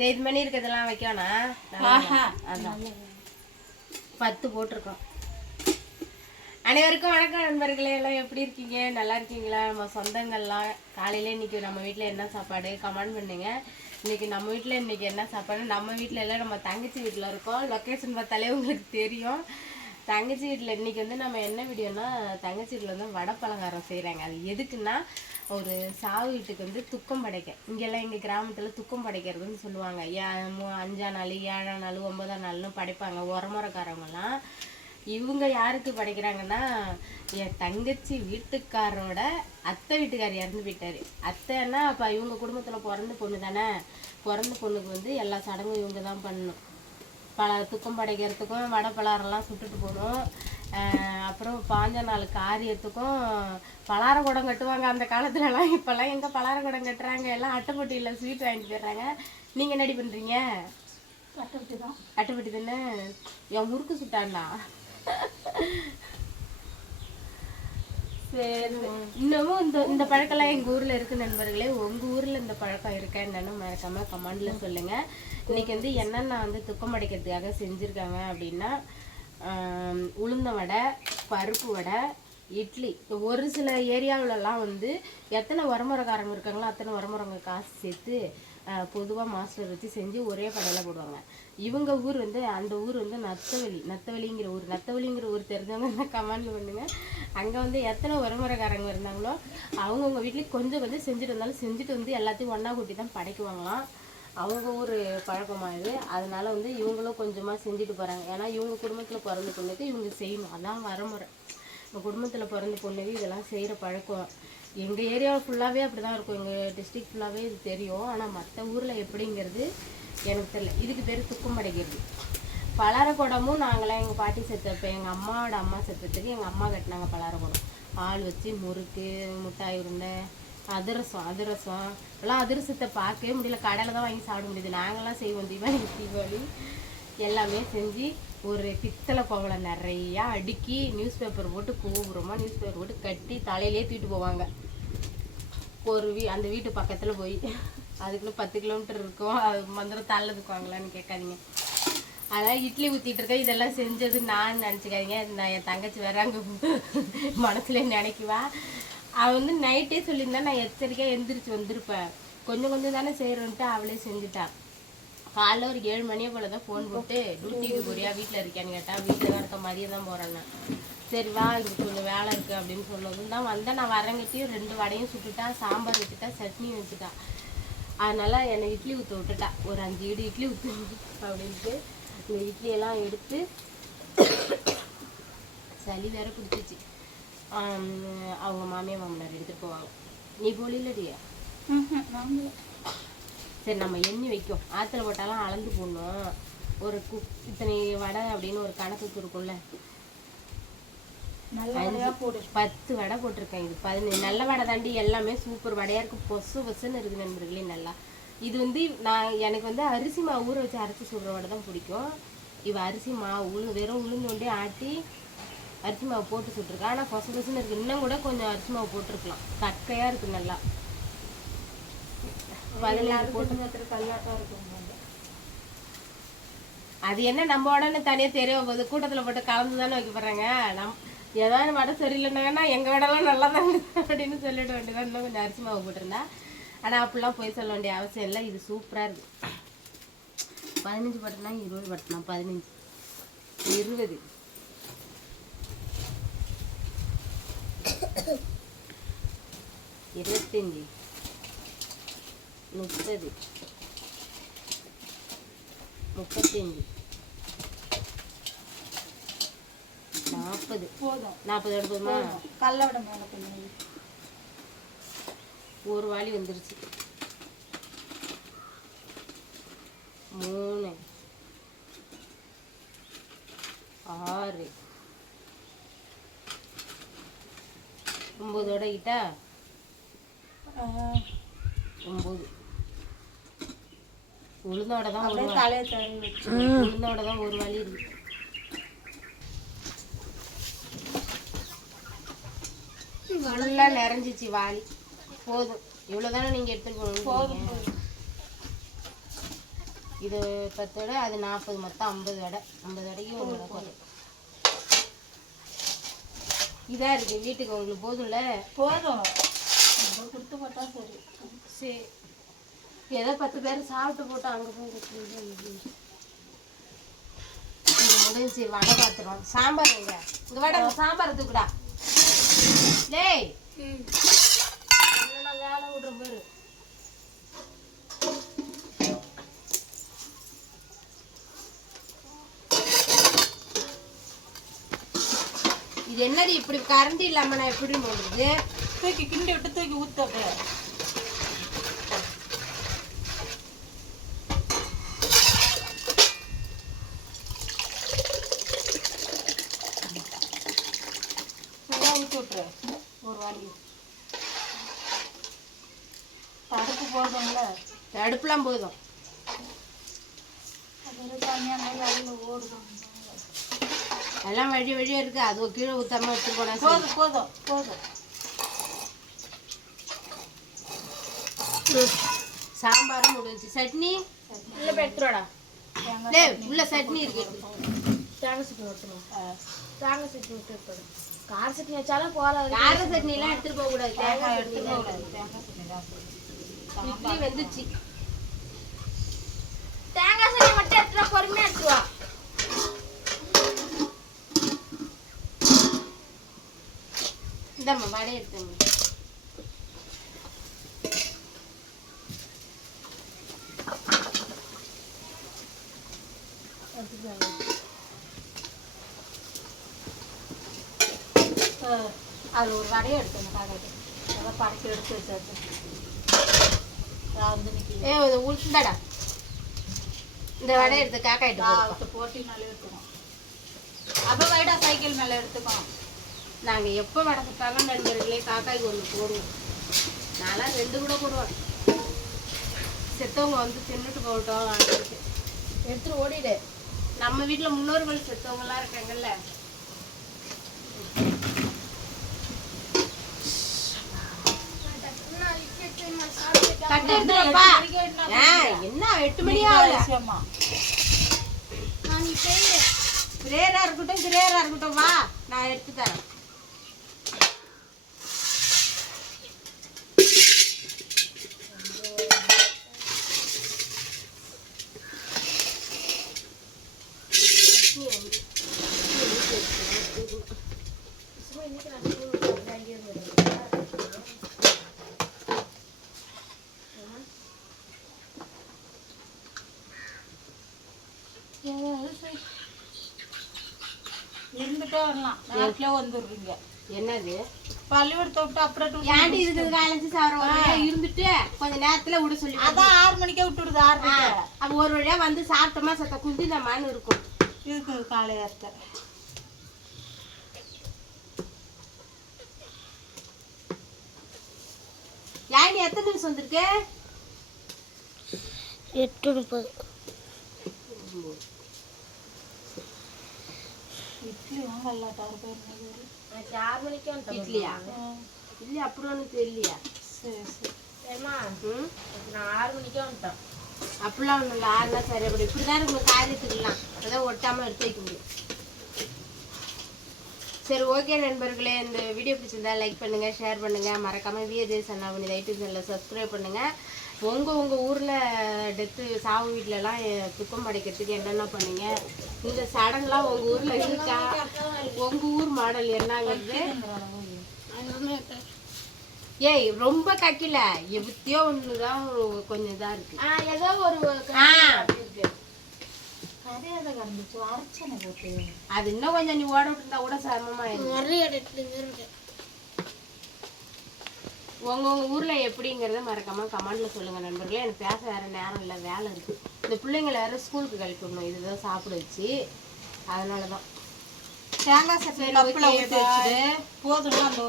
இது மாதிரி இருக்கிறதெல்லாம் வைக்கணும். அதான் 10 போட்டிருக்கோம். அனைவருக்கும் வணக்கம் நண்பர்களே. எல்லாம் எப்படி இருக்கீங்க? நல்லா இருக்கீங்களா? நம்ம சொந்தங்கள்லாம் காலையில இன்னைக்கு நம்ம வீட்டில் என்ன சாப்பாடு கமெண்ட் பண்ணுங்க. இன்னைக்கு நம்ம வீட்டில் இன்னைக்கு என்ன சாப்பாடு? நம்ம வீட்டில் எல்லாம் நம்ம தங்கச்சி வீட்டில் இருக்கோம். லொக்கேஷன் பார்த்தாலே உங்களுக்கு தெரியும். தங்கச்சி வீட்டில் இன்றைக்கி வந்து நம்ம என்ன வீடியோனா, தங்கச்சி வீட்டில் வந்து வடை பலகாரம் செய்கிறாங்க. அது எதுக்குன்னா, ஒரு சாவு வீட்டுக்கு வந்து துக்கம் படைக்க. இங்கெல்லாம் எங்கள் கிராமத்தில் துக்கம் படைக்கிறதுன்னு சொல்லுவாங்க. 5ஆம் நாள் 7ஆம் நாள் 9ஆம் நாள்னு படைப்பாங்க உரமுறைக்காரவங்கலாம். இவங்க யாருக்கு படைக்கிறாங்கன்னா, என் தங்கச்சி வீட்டுக்காரோட அத்தை வீட்டுக்கார் இறந்து போயிட்டாரு. அத்தைன்னா அப்போ இவங்க குடும்பத்தில் பிறந்த பொண்ணு தானே. பிறந்த பொண்ணுக்கு வந்து எல்லா சடங்கும் இவங்க தான் பண்ணணும். துக்கம் படைக்கிறதுக்கும் வடை பலாரெல்லாம் சுட்டுட்டு போகணும். அப்புறம் 5 நாள் காரியத்துக்கும் பலார குடம் கட்டுவாங்க அந்த காலத்துலலாம். இப்போல்லாம் எங்கே பலார குடம் கட்டுறாங்க? எல்லாம் அட்டைப்பட்டியில் ஸ்வீட் வாங்கிட்டு போயிடுறாங்க. நீங்கள் என்னடி பண்ணுறீங்க? அட்டைப்பட்டி தான். அட்டைப்பட்டி தானே. என் முறுக்கு சுட்டாண்டா. சரி, இன்னமும் இந்த பழக்கம்லாம் எங்கள் ஊரில் இருக்குது நண்பர்களே. உங்கள் ஊரில் இந்த பழக்கம் இருக்கா என்னன்னு மறக்காமல் கமெண்டில் சொல்லுங்கள். இன்றைக்கி வந்து என்னென்ன வந்து துக்கம் அடைக்கிறதுக்காக செஞ்சுருக்காங்க அப்படின்னா, உளுந்த வடை, பருப்பு வடை, இட்லி. ஒரு சில ஏரியாவிலலாம் வந்து எத்தனை உரமுறைக்காரங்க இருக்காங்களோ அத்தனை உரமுறைங்க காசு சேர்த்து பொதுவாக மாஸ்டர் வச்சு செஞ்சு ஒரே கடையில் போடுவாங்க. இவங்க ஊர் வந்து அந்த ஊர் வந்து நத்தவெளிங்கிற ஊர் தெரிஞ்சவங்க கமெண்ட் பண்ணுங்க. அங்கே வந்து எத்தனை உரமுறைக்காரங்க இருந்தாங்களோ அவங்கவுங்க வீட்லேயும் கொஞ்சம் கொஞ்சம் செஞ்சுட்டு இருந்தாலும் செஞ்சுட்டு வந்து எல்லாத்தையும் ஒன்றா கூட்டி தான் படைக்குவாங்களாம். அவங்க ஊர் பழக்கமாகுது. அதனால வந்து இவங்களும் கொஞ்சமாக செஞ்சுட்டு போகிறாங்க. ஏன்னா இவங்க குடும்பத்தில் பிறந்த பொண்ணுக்கு இவங்க செய்யணும். அதான் வரமுறை. நம்ம குடும்பத்தில் பிறந்த பொண்ணுக்கு இதெல்லாம் செய்கிற பழக்கம் எங்கள் ஏரியாவில் ஃபுல்லாகவே அப்படி தான் இருக்கும். எங்கள் டிஸ்ட்ரிக்ட் ஃபுல்லாகவே இது தெரியும். ஆனால் மற்ற ஊரில் எப்படிங்கிறது எனக்கு தெரியல. இதுக்கு பேர் துக்கம் படைக்கிறது. பலார குடமும் நாங்களாம் எங்கள் பாட்டி செத்தப்போ எங்கள் அம்மாவோட அம்மா செத்தத்துக்கு எங்கள் அம்மா கட்டினாங்க பலார குடம். ஆள் வச்சு முறுக்கு, மிட்டாய் உருண்டை, அதிரசம் எல்லாம். அதிரசத்தை பார்க்கவே முடியல. கடையில் தான் வாங்கி சாப்பிட முடியுது. நாங்கள்லாம் செய்வோம் தீபாவளி எல்லாமே செஞ்சு ஒரு பித்தளை கோவலை நிறையா அடுக்கி நியூஸ் பேப்பர் போட்டு கோபுரமாக நியூஸ் பேப்பர் போட்டு கட்டி தலையிலே தூக்கிட்டு போவாங்க. ஒரு அந்த வீட்டு பக்கத்தில் போய் அதுக்குள்ளே 10 கிலோமீட்டர் இருக்கும். அது மந்திரம் தள்ளதுக்குவாங்களான்னு கேட்காதீங்க. அதான் இட்லி ஊற்றிட்டு இருக்கேன். இதெல்லாம் செஞ்சது நான் நினச்சிக்காதீங்க. நான் என் தங்கச்சி வேற அங்கே மனசுல நினைக்குவா. அவள் வந்து நைட்டே சொல்லியிருந்தா நான் எச்சரிக்கையாக எந்திரிச்சு வந்திருப்பேன். கொஞ்சம் கொஞ்சம் தானே செய்கிறோன்ட்டு அவளே செஞ்சுட்டா. காலைல ஒரு 7 மணியை போல தான் ஃபோன் போட்டு டியூட்டிக்கு போறியா, வீட்டில் இருக்கியான்னு கேட்டால். வீட்டில் தான் இருக்க மதியம் தான் போகிறேன்னா. சரி வா, இங்கே கொஞ்சம் வேலை இருக்குது அப்படின்னு சொன்னதும் தான் வந்தேன். நான் வரங்கட்டியும் 2 வடையும் சுட்டுட்டா, சாம்பார் வச்சுட்டா, சட்னி வச்சுட்டா. அதனால் என்னை இட்லி ஊற்ற விட்டுட்டா. ஒரு 5 இட்லி ஊற்று அப்படின்ட்டு இந்த இட்லியெல்லாம் எடுத்து சளி வேற பிடிச்சிச்சு. அவங்க மாமியார் மாமனார் எடுத்துகிட்டு போவாங்க. நீ போலில்லடியா? சரி, நம்ம எண்ணி வைக்கும். ஆற்றுல போட்டாலும் அளந்து போடணும். ஒரு இத்தனை வடை அப்படின்னு ஒரு கணக்குக்கு இருக்கும்ல. 10 வடை போட்டிருக்கேன். இது 15 நல்ல வடை தாண்டி. எல்லாமே சூப்பர் வடையாக இருக்குது. பொசுன்னு இருக்குது நண்பர்களே. நல்லா இது வந்து எனக்கு வந்து அரிசி மாவு ஊற வச்சு அரைச்சி சுடுற வடை தான் பிடிக்கும். இவ அரிசி மாவு வெறும் உளுந்து கொண்டே ஆட்டி அரிசி மாவு போட்டு சுட்டுருக்கா. ஆனால் பொசுன்னு இருக்குது. இன்னும் கூட கொஞ்சம் அரிசி மாவு போட்டிருக்கலாம். தக்கையாக இருக்குது நல்லா. 16 போட்டு கல்லாட்டா இருக்கும். அது என்ன நம்ம உடனே தனியாக தெரியும் போது கூட்டத்தில் போட்டு கலந்து தானே வைக்க போகிறாங்க. ஏதாவது வடை சரியில்லைன்னாங்கன்னா எங்கள் வடைலாம் நல்லா தான் அப்படின்னு சொல்லிட வேண்டியதான். இன்னும் கொஞ்சம் அரிசி மாவு போட்டிருந்தா. ஆனால் அப்படிலாம் போய் சொல்ல வேண்டிய அவசியம் இல்லை. இது சூப்பராக இருக்குது. 15 பட்டினா 20 பட்டினா 15 20 25 30 35 40 போதும். 40 எடுப்போமா? கல்ல விட மேலே கொஞ்சம் ஒரு வாளி வந்துருச்சு. 3 6 9 கிட்டா 9 உளுந்தோட தான் ஒரு வழி இருக்கு. நல்லா நிறைஞ்சிச்சு வாளி. போதும், இவ்வளோதானே நீங்கள் எடுத்துகிட்டு போகணும். போதும். இது 10 வடை, அது 40, மொத்தம் 50 வடை. 50 வடைக்கு ஒரு வடை போதும். இதாக இருக்குது வீட்டுக்கு உங்களுக்கு போதும்ல? போதும், கொடுத்து போட்டா சரி. சரி, ஏதோ 10 பேர் சாப்பிட்டு போட்டோம். அங்கே போய் முடிஞ்சு வடை பார்த்துருவோம். சாம்பார் வைங்க. இங்கே வடை சாம்பார் தூக்குடா. டேய் என்னடா வேலை விடுற பேரு. இது என்னடி இப்படி கரண்டி இல்லாம நான் எப்படி போடுறது? தூக்கி கிண்டி விட்டு தூக்கி ஊத்த. ஊற்றி விட்டுரு ஒரு வாடி. அடுப்பு போதும்ல? அடுப்புலாம் போதும். ஓடுதான் எல்லாம் வழி வழியா இருக்கு. அது கீழே ஊத்தாம எடுத்து போனா போதும். போதும் போதும். சாம்பாரும் முடிஞ்சு. சட்னி உள்ள பெட்ரோடா. உள்ள சட்னி இருக்கு. தேங்காய் சட்னி ஊற்றணும். தேங்காய் சட்னி விட்டு கார சட்னி வச்சாலும் போகாது. கார சட்னி எல்லாம் எடுத்துட்டு போக கூடாது. தேங்காய் எடுத்துட்டு போக கூடாது. தேங்காய் சட்னி தான் இட்லி வந்துச்சு. தேங்காய் சட்னி மட்டும் எடுத்துட்டு பொறுமையா எடுத்துவா. இந்தம்மா வடை எடுத்துங்க. அது ஒரு வடையை எடுத்துங்க. காக்காட்டு அதெல்லாம் படைச்சி எடுத்து வச்சாச்சு. உளுந்தாடா இந்த வடையை எடுத்து காக்காயிட்டு போட்டினாலே எடுத்துக்கோம். அப்போ வைடா சைக்கிள் மேலே எடுத்துக்கோம். நாங்கள் எப்போ வடை சுட்டாலும் நண்பர்களே காக்காய்க்கு ஒன்று போடுவோம். நான்லாம் 2 கூட போடுவேன். செத்தவங்க வந்து தின்னுட்டு போகட்டும் அப்படின்ட்டு எடுத்துட்டு ஓடிடு. நம்ம வீட்டில் முன்னோர்கள் செத்தவங்கலாம் இருக்காங்கல்ல. என்ன 8 மணி ஆகுது. கிரேரா இருக்கட்டும், கிரேரா இருக்கட்டும். வா நான் எடுத்து தரேன். இருந்துட்டே வரலாம். நாட்டிலே வந்துடுறீங்க. என்னது பள்ளிக்கூடத்தை விட்டு அப்புறம் ஏன்டி இருக்குது காலேஜ் சாப்பிட இருந்துட்டு கொஞ்ச நேரத்துல விட சொல்லி. அதான் 6 மணிக்கே விட்டுடுது. 6 மணிக்கு அப்போ ஒரு வழியா வந்து சாப்பிட்டோமா சத்த குந்தி நம்மான்னு இருக்கும். இருக்குது காலையாத்த. ஏன் எத்தனை நிமிஷம் வந்திருக்கு? 8:30. இட்லி வாங்கலாட்டா இருக்கு. 6 மணிக்கு வந்து இட்லியா? இட்லி அப்படி ஒன்றும் தெரியலையா? சரி சரி. சரிம்மா, நான் 6 மணிக்கே வந்துட்டேன். அப்படிலாம் ஒன்றும் இல்லை. 6 தான் சரி. அப்படி இப்படி தான் இருக்கும் காரியத்துக்குலாம். அதான் ஒட்டாமல் எடுத்து வைக்க முடியும். சரி ஓகே நண்பர்களே, இந்த வீடியோ பிடிச்சிருந்தா லைக் பண்ணுங்கள், ஷேர் பண்ணுங்கள். மறக்காமல் விஜய் சன்னாமணி யூடியூப் சேனலை சப்ஸ்கிரைப் பண்ணுங்கள். உங்கள் ஊரில் டெத்து சாவு வீட்டிலலாம் துக்கம் அடைக்கிறதுக்கு என்னென்ன பண்ணீங்க? இந்த சடங்குலாம் உங்கள் ஊரில் இருக்கா? உங்கள் ஊர் மாடல் என்னங்கிறது ஏய் ரொம்ப கக்கில எப்பத்தியோ ஒன்று தான் கொஞ்சம் இதாக இருக்கு. ஏதோ ஒரு அது இன்னும் கொஞ்சம் நீ ஓட விட்டுருந்தா கூட சிரமமாயிடும். உங்க ஊர்ல எப்படிங்கிறத மறக்காம கமெண்ட்ல சொல்லுங்க நண்பர்களே. எனக்கு பேச வேற நேரம் இல்லை, வேலை இருக்கு. இந்த பிள்ளைங்களை வேற ஸ்கூலுக்கு கழிப்பு விடணும். இதுதான் சாப்பிட வச்சு, அதனாலதான் தேங்காய் சட்னி போதும். அந்த